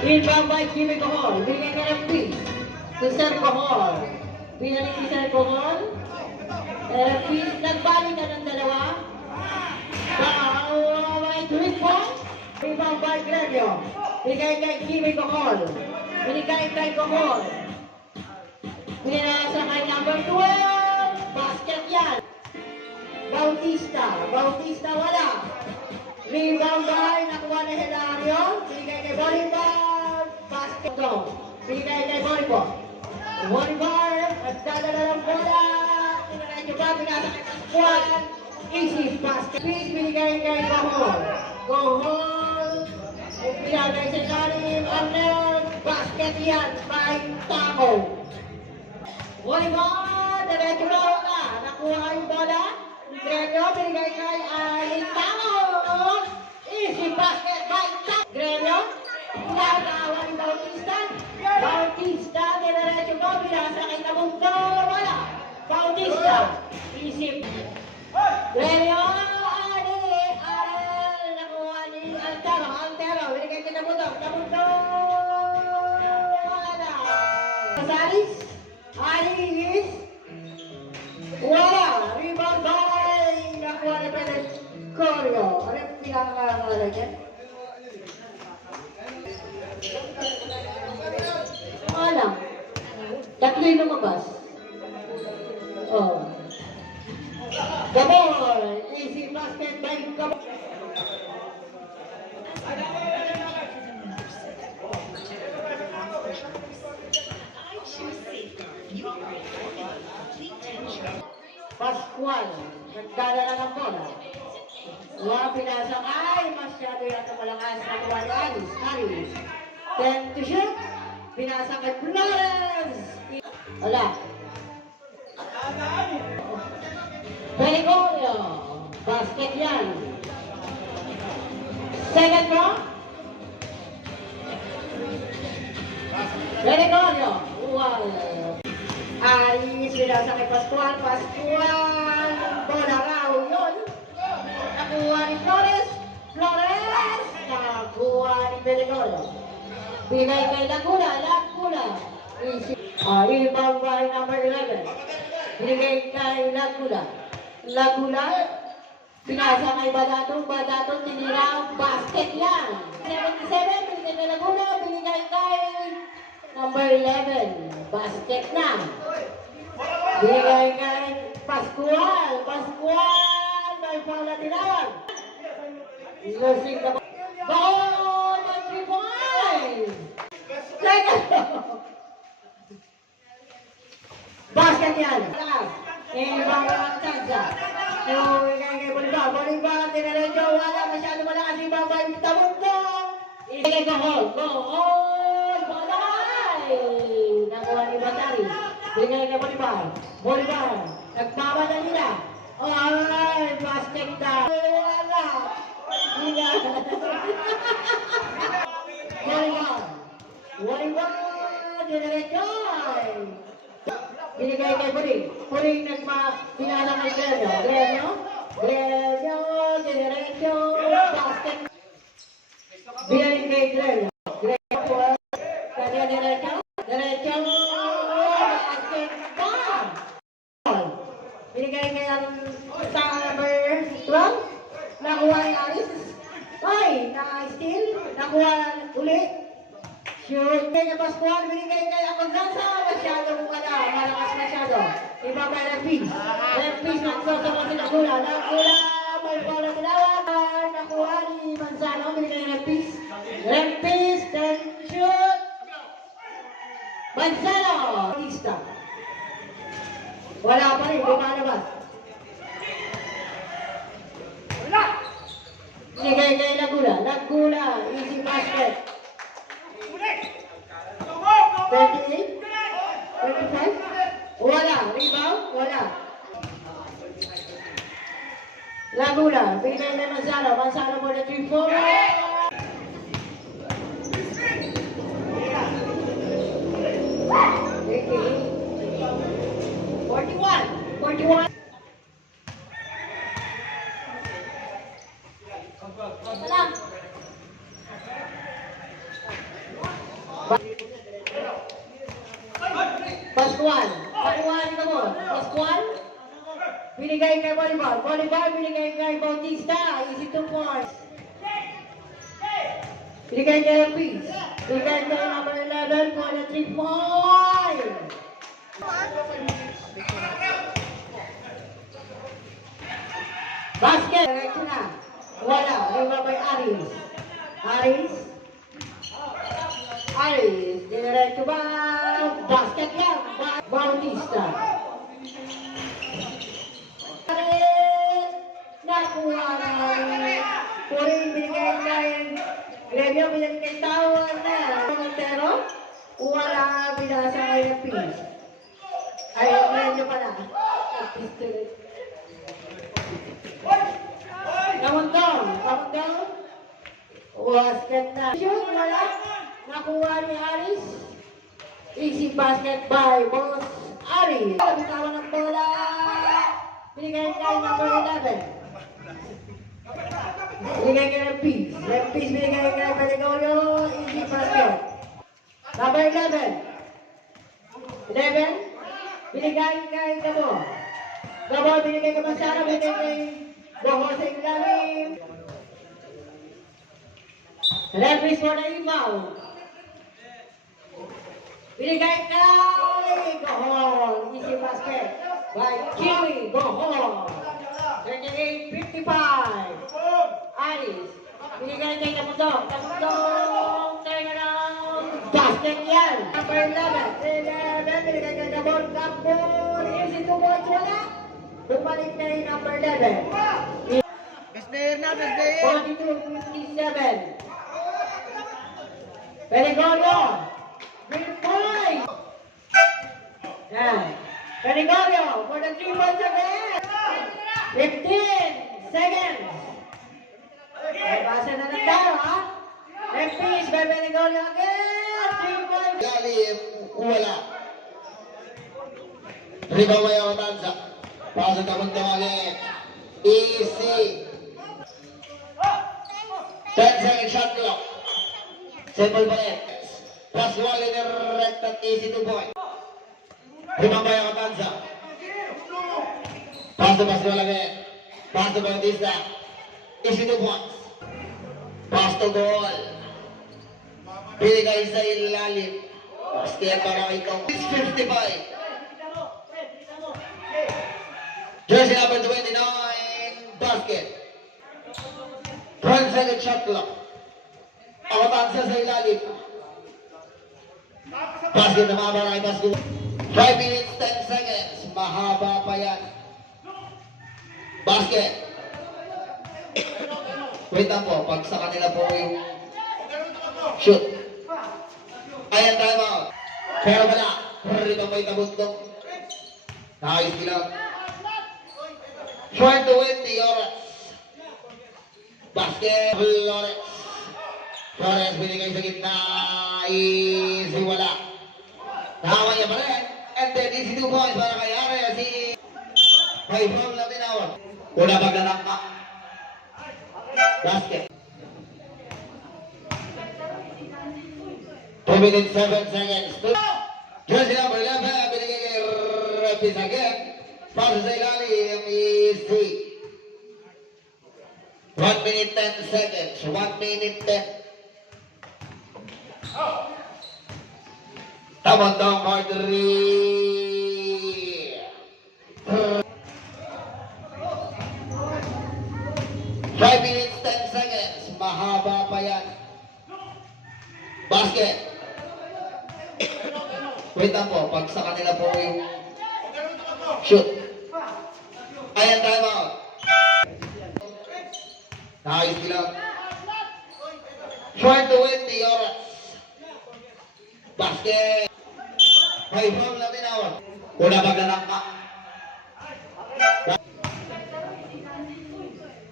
Ibabay Jimmy Kohol. Binigay ka ng peace. To Sir Kohol. Binalik si Sir Kohol. Peace. Nagbalik ka ng dalawa. May 3 points. Ibabay Gremio. Binigay kay Jimmy Kohol. Binigay kay Kohol. Binigay sa kay number 12. Basket yan. Bautista. Bautista wala. Rebound by nakuha ni Hilario. Binigay kay Bolivar. Basket to. Binigay kay Bolivar. Bolivar. At dadala ng bola. Binigay kay Bob. Binasa kay Pascual. Easy basket. Please binigay kay Kohol. Kohol. Binigay sa Karim. Arnel. Basket yan. By Taco. Bolivar. Diretso na wala. Nakuha yung bola. Gremio. Binigay kay Taco. Easy basket by Taco. Gremio. Nagawa ni Bautista. Bautista. Diretso mo. Binasa kay Tamundo. Wala. Bautista. Easy. Gremio. Nakuha ni Altero. Altero. Binigay kay Tamundo. Tamundo. Wala. Casares. Alis. Wala. Rebound by. Nakuha ni Pedro Corio. Ano yung pinakakalala niya? Wala. Tatlo yung lumabas. Oh. Gabor. Easy basket by Gabor. Pascual. Nagdadala ng bola. Pinasa ay masyado yata malakas. Nakuha ni Alice. Alice. 10 to shoot. Pinasa kay Flores. Wala. Gregorio. Basket yan. Second mo. Gregorio. Wow. Alice. Pinasa kay Pascual. Pascual. Bola raw yun. Nakuha ni Flores. Flores. Nakuha ni Gregorio. Pinay kay Laguna. Laguna. Rebound by number 11. Binigay kay Laguna. Laguna. Pinasa kay Badato. Badato tinira. Basket yan. 77. Binigay kay Laguna. Binigay kay number 11. Basket na. Binigay kay Pascual. Pascual. May Paula tinawag. Losing na ba? Ball! May 3 points! Second! Basket yan! Ibang ang tagsa. So, kay Bolivar. Bolivar, tinaredyo. Wala masyado malakas. Ibang ba yung Tamundo? Ibigay ko hold. Go hold! Balay! Nakuha ni Batari. Ibigay kay Bolivar. Bolivar. Nagmamadali na. Ay, basket na. Wala. Bolivar. Bolivar. Tinaredyo. Binigay kay Puring. Puring pinala kay Gremio. Gremio. Gremio. Diretso. Basket. Binigay kay Gremio. Gremio. Kanya diretso. Diretso. Basket. Bam! Binigay kay sa number 12. Nakuha ni Alice. Ay! Na-steal. Nakuha ulit. Shoot. Kaya Pascual. Binigay kay Acondanza. Masyadong malakas masyado. Ibabay ng peace. Ng peace nagsasama si Laguna. Laguna, may bola tinawag. Nakuha ni Manzano. Binigay ng peace. Ng peace, then shoot. Manzano. Batista. Wala pa rin. Lumalabas. Binigay kay Laguna. Laguna. Easy basket. 38. 35? Wala. Rebound? Wala. Laguna. Pinay na Manzano. Manzano for the 3-4. 41. 41. Wala. volleyball. Volleyball, binigay kay Bautista. Easy 2 points. Binigay kay Peace. Binigay kay number 11 for the 3 points. Basket. Diretso na. Wala. Lima by Aris. Aris. Aris. Diretso ba? Basket yan. Bautista. Aris. Nakuha na. Puring binigay kay Gremio. Binigay kay Tawag na. Montero. Wala. Binasa kay Peace. Ay, Gremio pala. Pistolet. Come down. Basket na. Shoot, wala. Nakuha ni Aris. Easy basket by Boss Aris. Bitawan ng bola. Binigay kay number 11. Binigay kay Peace. Peace binigay kay Peligorio. Easy basket. Number 11. 11. Binigay kay Gabo. Gabo binigay kay Masara. Binigay kay Bohol sa ilalim. Referee for the inbound. Binigay kay Bohol. Easy basket by Kiwi Bohol. 38-55. Aris. Binigay kay Kamundong. Kamundong. Tayo ng basket yan. Number 11. 11. Binigay kay Gabon. Gabon. Easy 2 points. Wala. Bumalik na rin number 11. Best player na, best player. 42-57. Peligorio. Green point. Yan. Peligorio for the 3 points again. 15 seconds. Ay, basa na ng taro, ha? Next piece by Peligorio again. 3 points. Lalim, wala. Rebound by Awatanza. Pasok naman ulit. Easy. 10-second shot clock. Simple pa rin. Plus wall in the rectangle. Easy 2 point. Rebound by Awatanza. Pasok ulit. Pasok Bautista. Easy 2 points. Pass to goal. Pili kayo sa ilalim. Still para ikaw. 6:55. Jersey number 29, basket. 12-second shot clock. Awatanza sa ilalim. Basket na mahaba kay basket. 5 minutes, 10 seconds. Mahaba pa yan. Basket. Wait lang po, pag sa kanila po yung shoot. Ayan, time out. Pero wala. Rito mo itabundong. Nakayos bilang. Trying to win the Lawrence. Basket. Lawrence. Lawrence binigay sa gitna. Easy wala. Nahawa niya pa rin. And then easy 2 points para kay Arias. May foul na tinawag. Una paglalangka. Basket. 2 minutes 7 seconds. Jersey number 11. Binigay kay Rapis again. Para sa ilalim, easy. 1 minute 10 seconds. 1 minute 10. Tamandang for 3. 5 minutes 10 seconds. Mahaba pa yan. Basket. Wait lang po, pag sa kanila po yung shoot. Ayan, time out. Nakayos bilang. Trying to win the Lawrence. Basket. May foul na tinawag. Una paglalangka.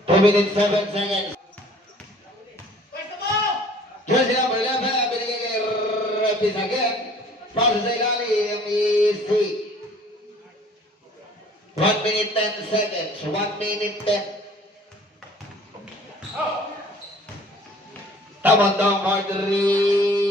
2 minutes 7 seconds. Jersey number 11. Binigay kay Rapis again. Para sa ilalim, easy. 1 minute 10 seconds. 1 minute 10. Tamandang for 3.